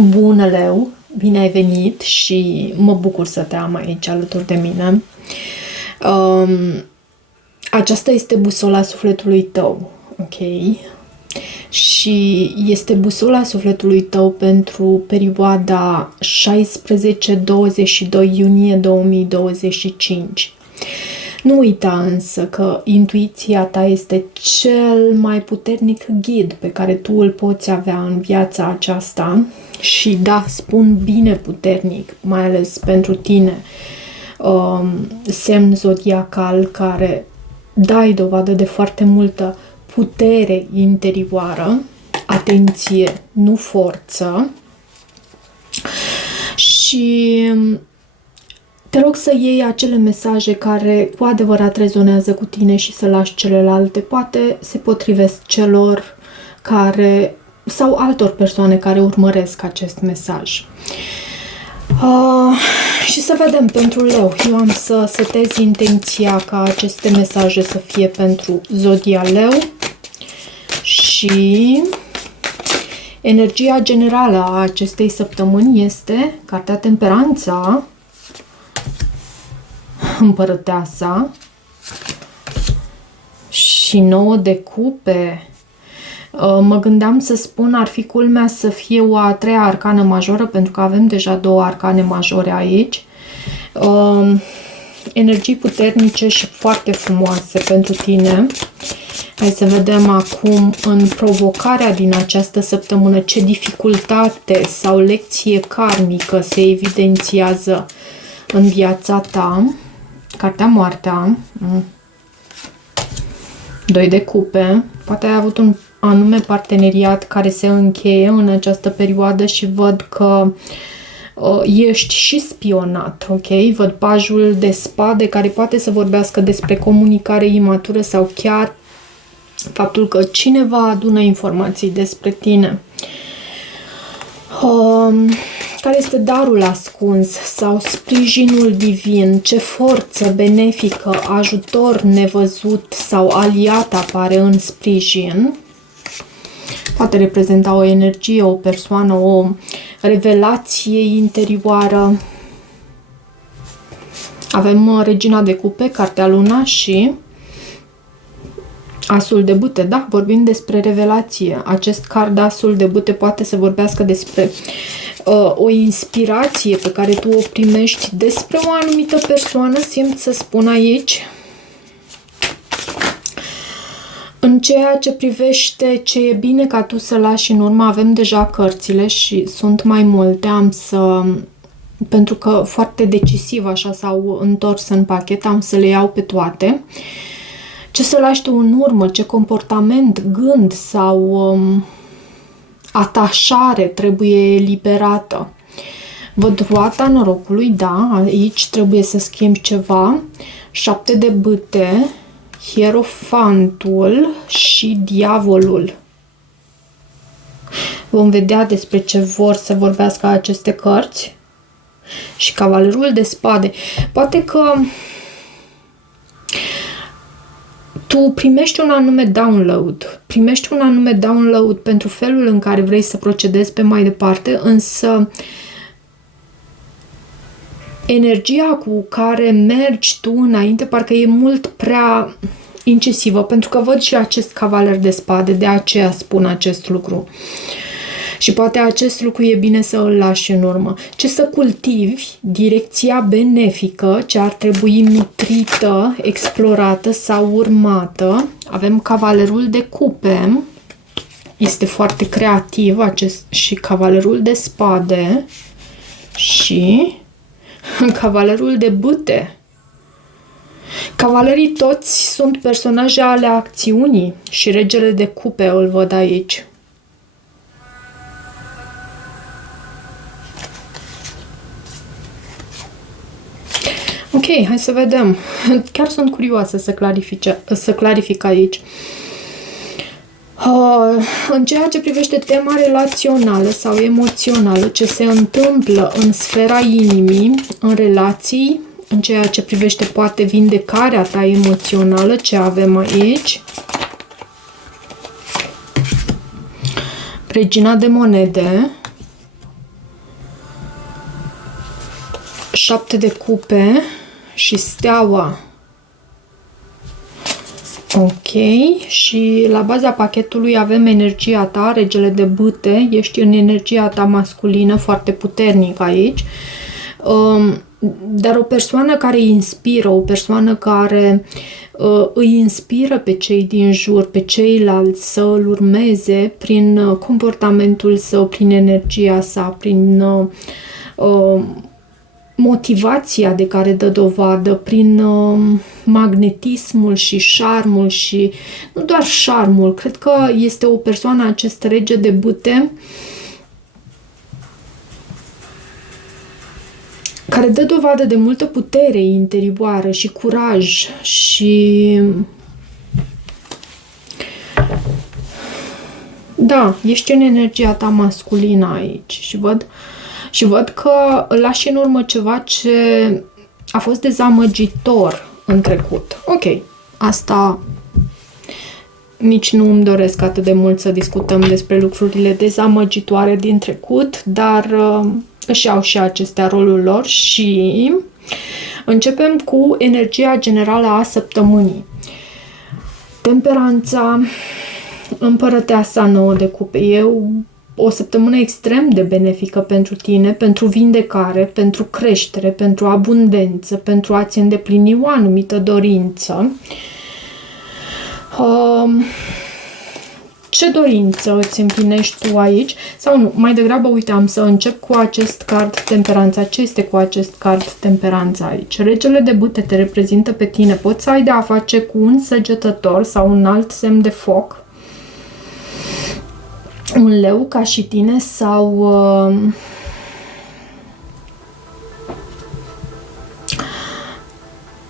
Bună, Leu! Bine ai venit și mă bucur să te am aici alături de mine. Aceasta este busola sufletului tău, ok? Și este busola sufletului tău pentru perioada 16-22 iunie 2025. Nu uita însă că intuiția ta este cel mai puternic ghid pe care tu îl poți avea în viața aceasta și da, spun bine puternic, mai ales pentru tine, semn zodiacal care dai dovadă de foarte multă putere interioară, atenție, nu forță, și te rog să iei acele mesaje care cu adevărat rezonează cu tine și să lași celelalte. Poate se potrivesc celor care sau altor persoane care urmăresc acest mesaj. Și să vedem pentru Leu. Eu am să setez intenția ca aceste mesaje să fie pentru zodia Leu și energia generală a acestei săptămâni este cartea Temperanța, Împărăteasa și 9 de cupe. Mă gândeam să spun, ar fi culmea să fie o a treia arcană majoră, pentru că avem deja două arcane majore aici. Energii puternice și foarte frumoase pentru tine. Hai să vedem acum în provocarea din această săptămână ce dificultate sau lecție karmică se evidențiază în viața ta. Cartea Moartea, 2 de cupe, poate ai avut un anume parteneriat care se încheie în această perioadă și văd că ești și spionat, ok? Văd pajul de spade care poate să vorbească despre comunicare imatură sau chiar faptul că cineva adună informații despre tine. Care este darul ascuns sau sprijinul divin, ce forță benefică, ajutor nevăzut sau aliat apare în sprijin. Poate reprezenta o energie, o persoană, o revelație interioară. Avem Regina de Cupe, Cartea Luna și Asul de Bâte. Da, vorbim despre revelație. Acest card, Asul de Bâte, poate să vorbească despre o inspirație pe care tu o primești despre o anumită persoană, simt să spun aici. În ceea ce privește ce e bine ca tu să lași în urmă, avem deja cărțile și sunt mai multe. Pentru că foarte decisiv așa s-au întors în pachet, am să le iau pe toate. Ce să lași tu în urmă, ce comportament, gând sau atașare trebuie eliberată. Văd roata norocului, da, aici trebuie să schimbi ceva. 7 de bâte, Hierofantul și Diavolul. Vom vedea despre ce vor să vorbească aceste cărți. Și Cavalerul de Spade. Poate că tu primești un anume download. Primești un anume download pentru felul în care vrei să procedezi pe mai departe, însă energia cu care mergi tu înainte parcă e mult prea incisivă, pentru că văd și acest Cavaler de Spade, de aceea spun acest lucru. Și poate acest lucru e bine să îl lași în urmă. Ce să cultivi? Direcția benefică, ce ar trebui nutrită, explorată sau urmată. Avem Cavalerul de Cupe. Este foarte creativ acest și Cavalerul de Spade. Și Cavalerul de Bâte. Cavalerii toți sunt personaje ale acțiunii și Regele de Cupe îl văd aici. Ok, hai să vedem. Chiar sunt curioasă să clarific aici. În ceea ce privește tema relațională sau emoțională, ce se întâmplă în sfera inimii, în relații, în ceea ce privește poate vindecarea ta emoțională, ce avem aici. Regina de Monede, 7 de cupe și steaua. Ok, și la baza pachetului avem energia ta, regele de bâte, ești în energia ta masculină foarte puternic aici, dar o persoană care inspiră, o persoană care îi inspiră pe cei din jur, pe ceilalți să îl urmeze prin comportamentul său, prin energia sa, prin motivația de care dă dovadă, prin magnetismul și șarmul și nu doar șarmul, cred că este o persoană, acest rege de bâte, care dă dovadă de multă putere interioară și curaj și da, ești în energia ta masculină aici și văd că lași în urmă ceva ce a fost dezamăgitor în trecut. Ok, asta nici nu îmi doresc atât de mult să discutăm despre lucrurile dezamăgitoare din trecut, dar își au și acestea rolul lor și începem cu energia generală a săptămânii. Temperanța, împărăteasa 9 de cupe. E o săptămână extrem de benefică pentru tine, pentru vindecare, pentru creștere, pentru abundență, pentru a-ți îndeplini o anumită dorință. Ce dorință îți împlinești tu aici? Sau nu, mai degrabă, uite, am să încep cu acest card temperanța. Ce este cu acest card temperanța aici? Regele de bâte te reprezintă pe tine. Poți să ai de a face cu un săgetător sau un alt semn de foc, un leu ca și tine sau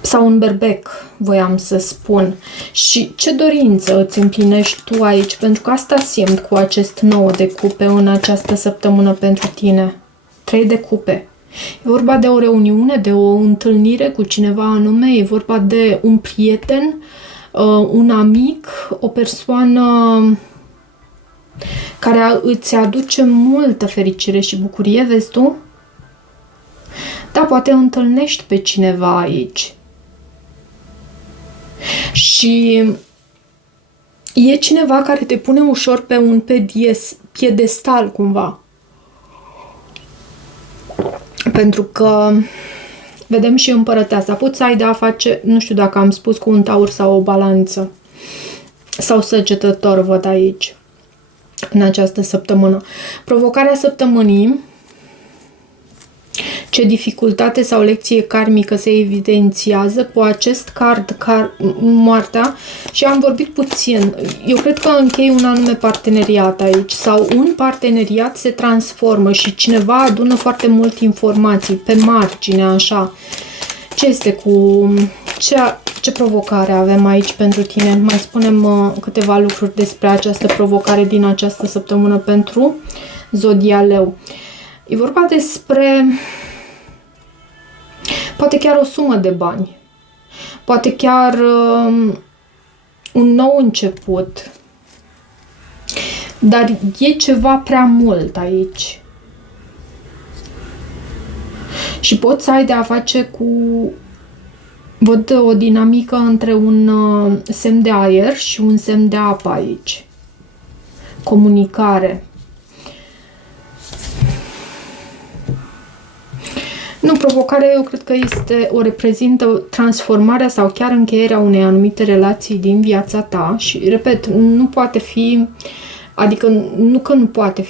sau un berbec, voiam să spun. Și ce dorință îți împlinești tu aici? Pentru că asta simt cu acest 9 de cupe în această săptămână pentru tine. 3 de cupe. E vorba de o reuniune, de o întâlnire cu cineva anume, e vorba de un prieten, un amic, o persoană care îți aduce multă fericire și bucurie, vezi tu? Da, poate întâlnești pe cineva aici. Și e cineva care te pune ușor pe un piedestal, cumva. Pentru că vedem și împărăteasa. Poți să ai de a face, nu știu dacă am spus, cu un taur sau o balanță. Sau săgetător, văd aici. În această săptămână. Provocarea săptămânii. Ce dificultate sau lecție karmică se evidențiază cu acest card, moartea, și am vorbit puțin. Eu cred că închei un anume parteneriat aici sau un parteneriat se transformă și cineva adună foarte multe informații pe margine, așa. Ce este cu... Ce provocare avem aici pentru tine? Mai spunem câteva lucruri despre această provocare din această săptămână pentru Zodia Leu. E vorba despre poate chiar o sumă de bani, poate chiar un nou început, dar e ceva prea mult aici. Și poți să ai de a face cu, văd o dinamică între un semn de aer și un semn de apă aici. Comunicare. Nu, provocarea eu cred că o reprezintă transformarea sau chiar încheierea unei anumite relații din viața ta și, repet, nu poate fi, adică nu că nu poate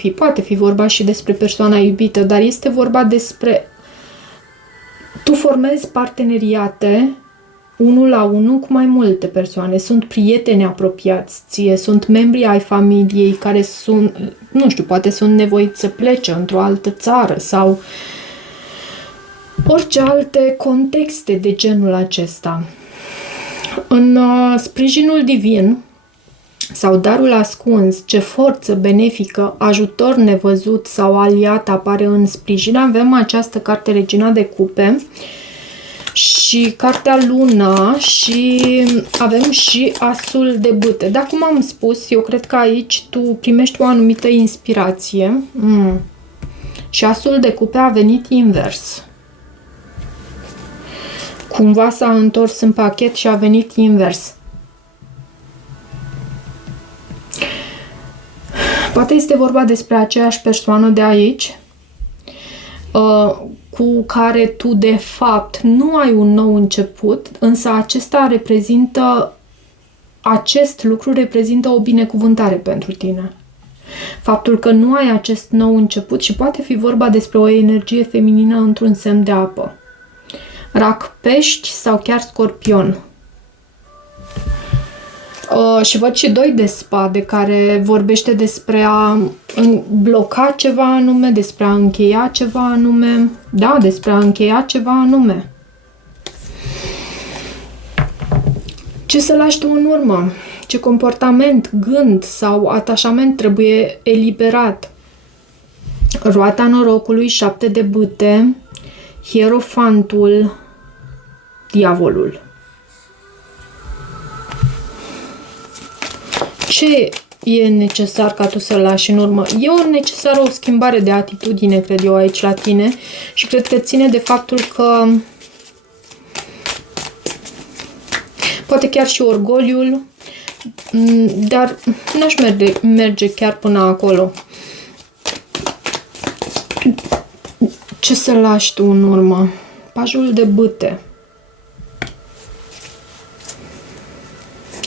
fi vorba și despre persoana iubită, dar este vorba despre tu formezi parteneriate unul la unul cu mai multe persoane. Sunt prieteni apropiați ție, sunt membri ai familiei care sunt, nu știu, poate sunt nevoiți să plece într-o altă țară sau orice alte contexte de genul acesta. În sprijinul divin sau darul ascuns, ce forță benefică, ajutor nevăzut sau aliat apare în sprijin, avem această carte Regina de Cupe și cartea Luna și avem și Asul de Bâte. Dar cum am spus, eu cred că aici tu primești o anumită inspirație. Și Asul de Cupe a venit invers. Cumva s-a întors în pachet și a venit invers. Poate este vorba despre aceeași persoană de aici, cu care tu de fapt nu ai un nou început, însă acest lucru reprezintă o binecuvântare pentru tine. Faptul că nu ai acest nou început și poate fi vorba despre o energie feminină într-un semn de apă. Rac, Pești sau chiar Scorpion. Și văd și 2 de spade care vorbește despre a bloca ceva anume, despre a încheia ceva anume. Da, despre a încheia ceva anume. Ce să lași tu în urmă? Ce comportament, gând sau atașament trebuie eliberat? Roata norocului, 7 de bâte, Hierofantul, Diavolul. Ce e necesar ca tu să-l lași în urmă? E necesară o schimbare de atitudine, cred eu, aici la tine și cred că ține de faptul că poate chiar și orgoliul, dar n-aș merge chiar până acolo. Ce să lași tu în urmă? Pajul de bâte.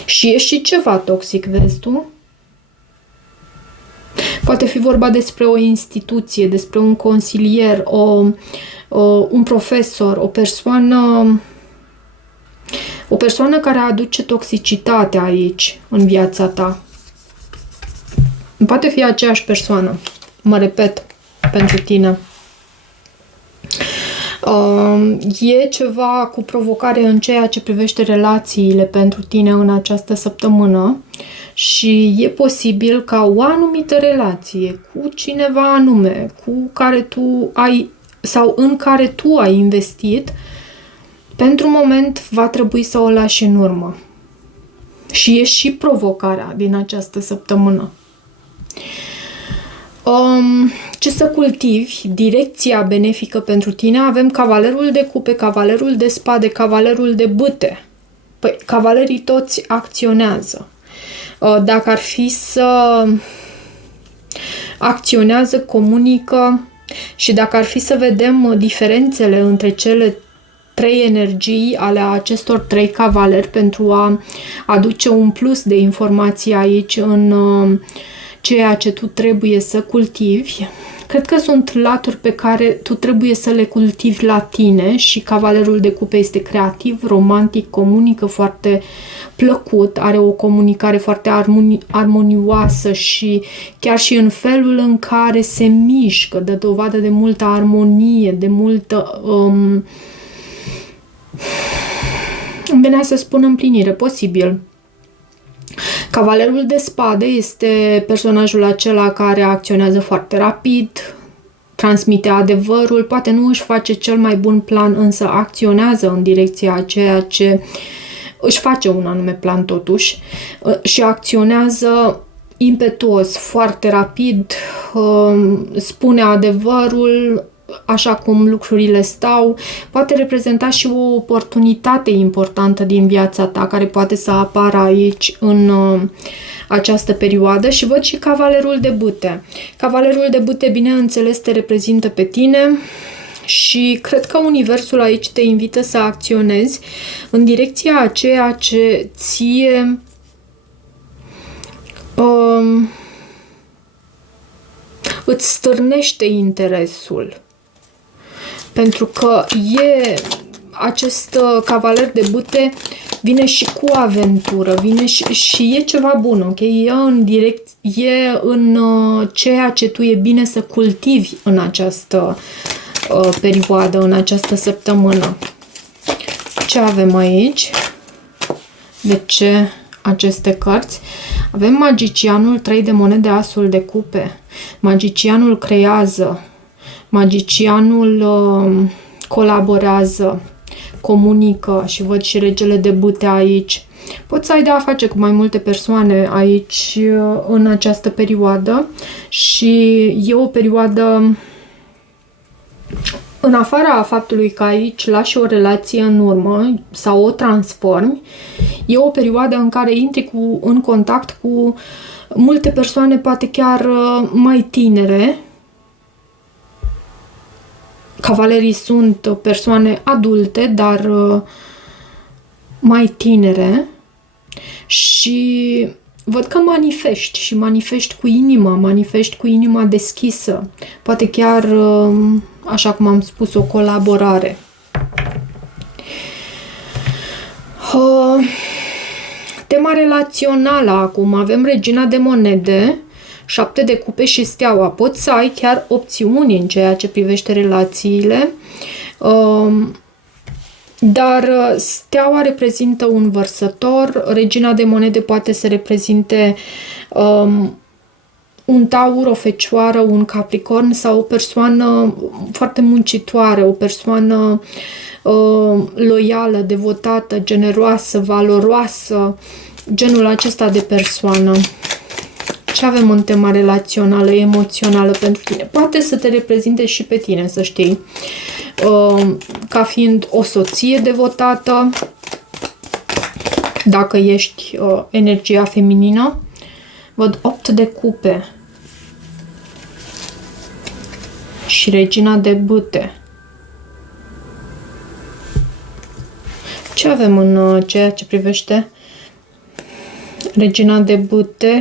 Și e și ceva toxic, vezi tu? Poate fi vorba despre o instituție, despre un consilier, un profesor, o persoană care aduce toxicitate aici, în viața ta. Poate fi aceeași persoană, mă repet, pentru tine. E ceva cu provocare în ceea ce privește relațiile pentru tine în această săptămână și e posibil ca o anumită relație cu cineva anume, cu care tu ai sau în care tu ai investit, pentru moment va trebui să o lași în urmă. Și e și provocarea din această săptămână. Ce să cultivi? Direcția benefică pentru tine. Avem Cavalerul de Cupe, Cavalerul de Spade, Cavalerul de Bâte. Păi, cavalerii toți acționează. Dacă ar fi să acționează, comunică și dacă ar fi să vedem diferențele între cele 3 energii ale acestor 3 cavaleri pentru a aduce un plus de informații aici în ceea ce tu trebuie să cultivi. Cred că sunt laturi pe care tu trebuie să le cultivi la tine și Cavalerul de Cupe este creativ, romantic, comunică foarte plăcut, are o comunicare foarte armonioasă și chiar și în felul în care se mișcă, dă dovadă de multă armonie, de multă îmi venea să spun împlinire, posibil. Cavalerul de Spade este personajul acela care acționează foarte rapid, transmite adevărul, poate nu își face cel mai bun plan, însă acționează în direcția a ceea ce își face un anume plan totuși și acționează impetuos, foarte rapid, spune adevărul, așa cum lucrurile stau, poate reprezenta și o oportunitate importantă din viața ta care poate să apară aici în această perioadă și văd și Cavalerul de Bâte. Cavalerul de Bâte, bineînțeles, te reprezintă pe tine și cred că Universul aici te invită să acționezi în direcția a ceea ce ție îți stârnește interesul. Pentru că acest cavaler de bâte vine și cu aventură, vine și e ceva bun, ok? E în ceea ce tu e bine să cultivi în această perioadă, în această săptămână. Ce avem aici? De ce aceste cărți? Avem Magicianul, 3 de monede, Asul de Cupe. Magicianul creează. Magicianul colaborează, comunică și văd și Regele de Bâte aici. Poți să ai de-a face cu mai multe persoane aici în această perioadă și e o perioadă în afara faptului că aici lași o relație în urmă sau o transformi, e o perioadă în care intri în contact cu multe persoane, poate chiar mai tinere. Cavalerii sunt persoane adulte, dar mai tinere, și văd că manifesti cu inima deschisă. Poate chiar, așa cum am spus, o colaborare. Tema relațională acum. Avem Regina de monede, 7 de cupe și steaua. Poți să ai chiar opțiuni în ceea ce privește relațiile, dar steaua reprezintă un vărsător, Regina de monede poate să reprezinte un taur, o fecioară, un capricorn sau o persoană foarte muncitoare, o persoană loială, devotată, generoasă, valoroasă, genul acesta de persoană. Ce avem în tema relațională, emoțională pentru tine? Poate să te reprezinte și pe tine, să știi, ca fiind o soție devotată, dacă ești energia feminină. Văd 8 de cupe și Regina de bâte. Ce avem în ceea ce privește Regina de bâte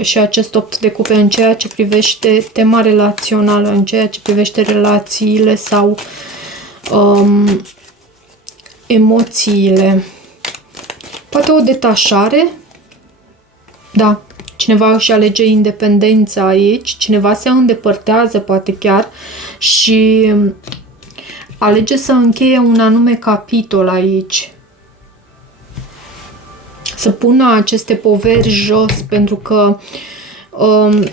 și acest 8 de cupe în ceea ce privește tema relațională, în ceea ce privește relațiile sau emoțiile? Poate o detașare? Da. Cineva își alege independența aici, cineva se îndepărtează poate chiar și alege să încheie un anume capitol aici. Să pună aceste poveri jos, pentru că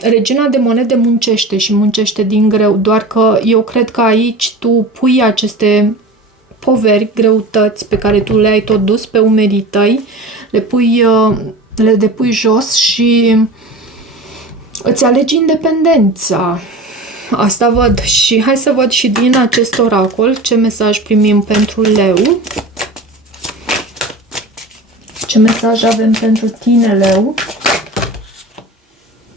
Regina de monede muncește și muncește din greu, doar că eu cred că aici tu pui aceste poveri, greutăți pe care tu le-ai tot dus pe umerii tăi, le depui jos și îți alegi independența. Asta văd. Și hai să văd și din acest oracol ce mesaj primim pentru leu. Ce mesaj avem pentru tine, leu?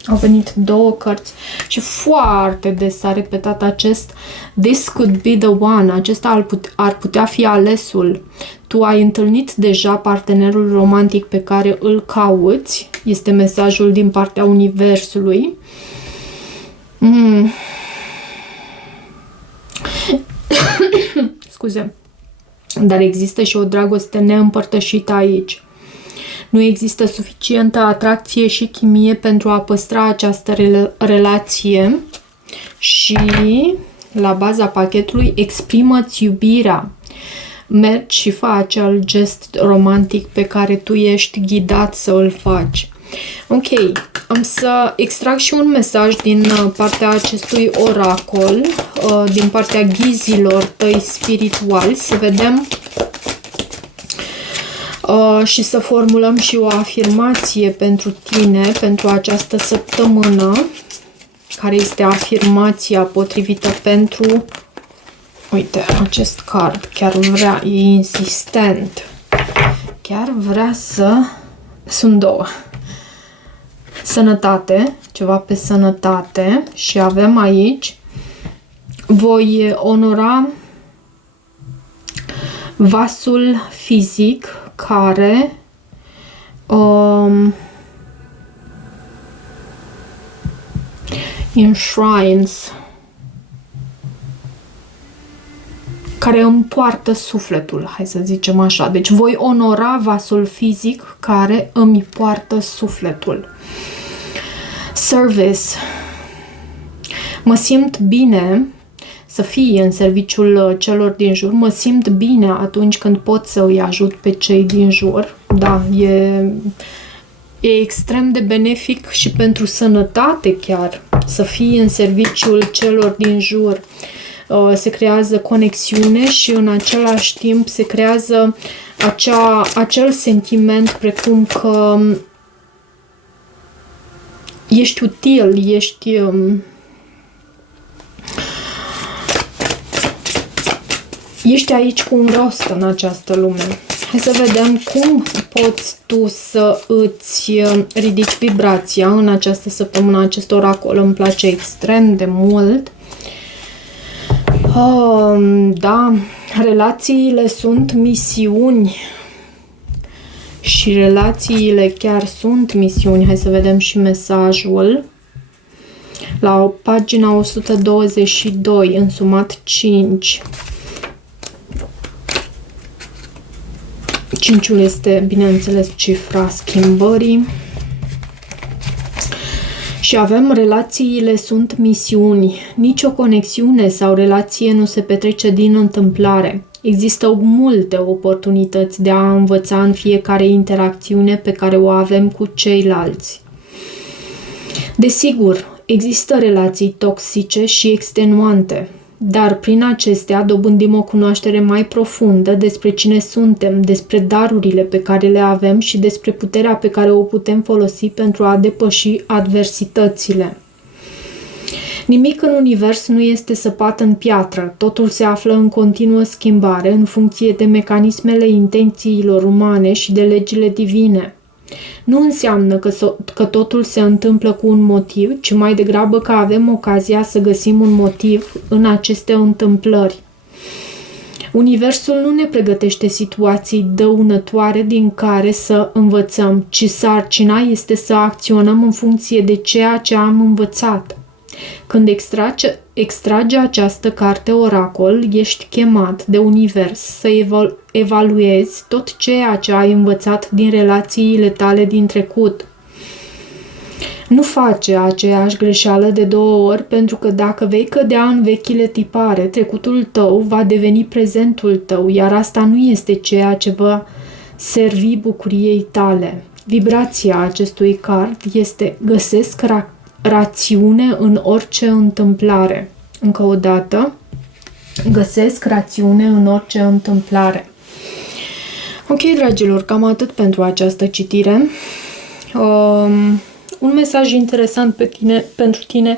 Au venit 2 cărți și foarte des s-a repetat acest "This could be the one", acesta ar putea fi alesul. Tu ai întâlnit deja partenerul romantic pe care îl cauți. Este mesajul din partea universului. Scuze. Dar există și o dragoste neîmpărtășită aici. Nu există suficientă atracție și chimie pentru a păstra această relație și la baza pachetului exprimă-ți iubirea. Mergi și fă acel gest romantic pe care tu ești ghidat să îl faci. Ok, am să extrag și un mesaj din partea acestui oracol, din partea ghizilor tăi spirituali, să vedem și să formulăm și o afirmație pentru tine, pentru această săptămână. Care este afirmația potrivită pentru... Uite, acest card chiar vrea, e insistent. Chiar vrea să... Sunt 2. Sănătate, ceva pe sănătate și avem aici: voi onora vasul fizic care enshrines, care îmi poartă sufletul, hai să zicem așa. Deci voi onora vasul fizic care îmi poartă sufletul. Service. Mă simt bine să fii în serviciul celor din jur. Mă simt bine atunci când pot să îi ajut pe cei din jur. Da, e extrem de benefic și pentru sănătate chiar să fii în serviciul celor din jur. Se creează conexiune și în același timp se creează acel sentiment precum că ești util, Ești aici cu un rost în această lume. Hai să vedem cum poți tu să îți ridici vibrația în această săptămână. Acest oracol îmi place extrem de mult. Da, relațiile sunt misiuni. Și relațiile chiar sunt misiuni. Hai să vedem și mesajul. La pagina 122, însumat 5. 5-ul este, bineînțeles, cifra schimbării. Și avem relațiile sunt misiuni. Nici o conexiune sau relație nu se petrece din întâmplare. Există multe oportunități de a învăța în fiecare interacțiune pe care o avem cu ceilalți. Desigur, există relații toxice și extenuante, dar prin acestea dobândim o cunoaștere mai profundă despre cine suntem, despre darurile pe care le avem și despre puterea pe care o putem folosi pentru a depăși adversitățile. Nimic în univers nu este săpat în piatră, totul se află în continuă schimbare în funcție de mecanismele intențiilor umane și de legile divine. Nu înseamnă că totul se întâmplă cu un motiv, ci mai degrabă că avem ocazia să găsim un motiv în aceste întâmplări. Universul nu ne pregătește situații dăunătoare din care să învățăm, ci sarcina este să acționăm în funcție de ceea ce am învățat. Când extrage această carte oracol, ești chemat de univers să evaluezi tot ceea ce ai învățat din relațiile tale din trecut. Nu face aceeași greșeală de 2 ori, pentru că dacă vei cădea în vechile tipare, trecutul tău va deveni prezentul tău, iar asta nu este ceea ce va servi bucuriei tale. Vibrația acestui card este: găsesc rațiune în orice întâmplare. Încă o dată, găsesc rațiune în orice întâmplare. Ok, dragilor, cam atât pentru această citire. Un mesaj interesant pentru tine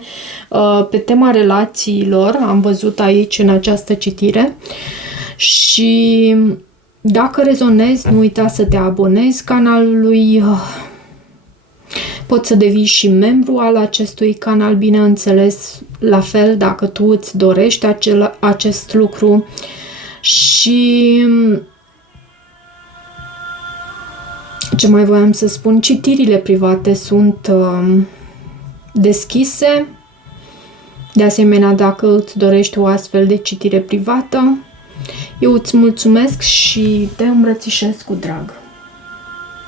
pe tema relațiilor am văzut aici în această citire și dacă rezonezi, nu uita să te abonezi canalului. Poți să devii și membru al acestui canal, bineînțeles, la fel dacă tu îți dorești acest lucru. Și ce mai voiam să spun, citirile private sunt deschise. De asemenea, dacă îți dorești o astfel de citire privată, eu îți mulțumesc și te îmbrățișez cu drag.